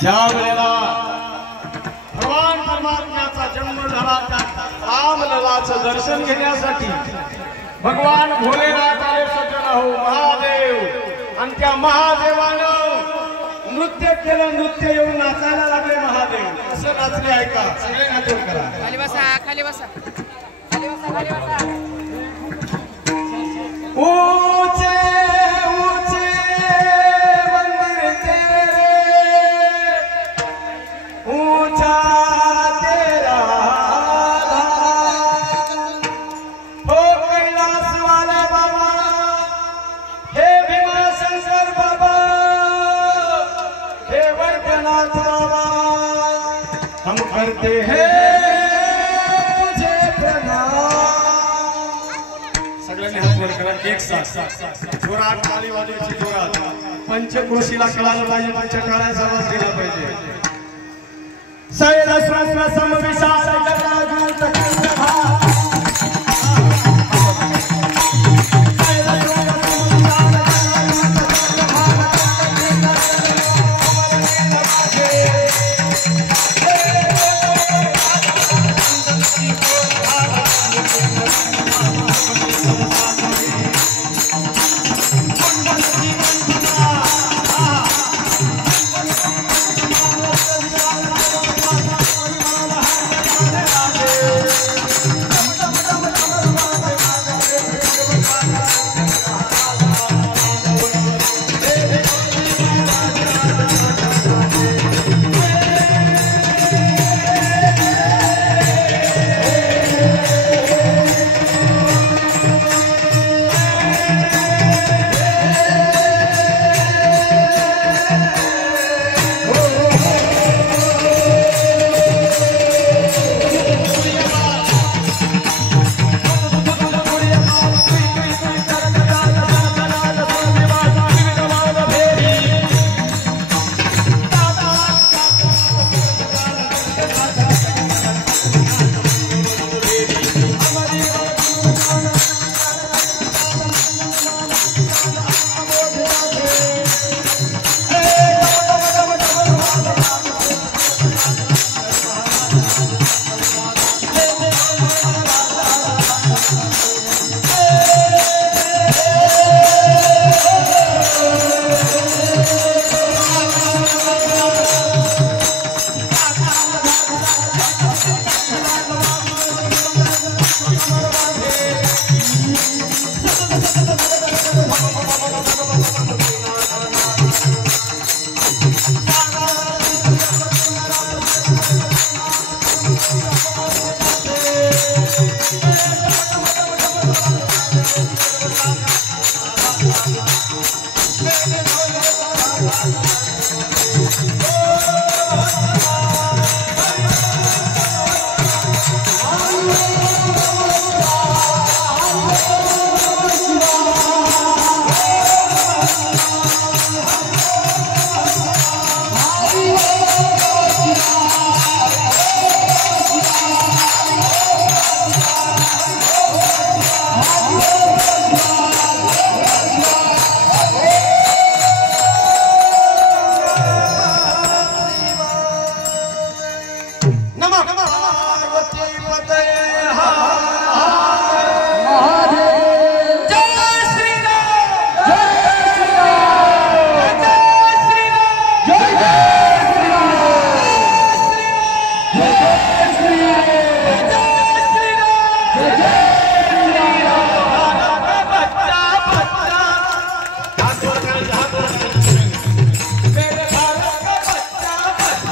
ज्या वेळेला भगवान परमात्म्याचा जन्म झाला त्या रामललाचं दर्शन घेण्यासाठी भगवान भोलेनाथ आले सज्जन हो महादेव आणि त्या महादेवानं नृत्य केलं नृत्य येऊन नाचायला लागले महादेव असं नाचले ऐका सगळे नाचून करा खाली बसा खाली बसा खाली बसा खाली बसा ऊंचे ऊंचे मंदिर तेरे ऊंचा तेरा हो कैलास वाला बाबा हे भीमाशंकर बाबा हे वैद्यनाथ बाबा हम करते हैं तुझे प्रणाम सगळ्यांनी हात वर करा एक साथ जोरात ताली वाजवायची जोरात पंचक्रोशीला कळायला पाहिजे पंचकाळाचा आवाज दिला पाहिजे सैल स्वस्थ समविशाल जटाजूट कंदभा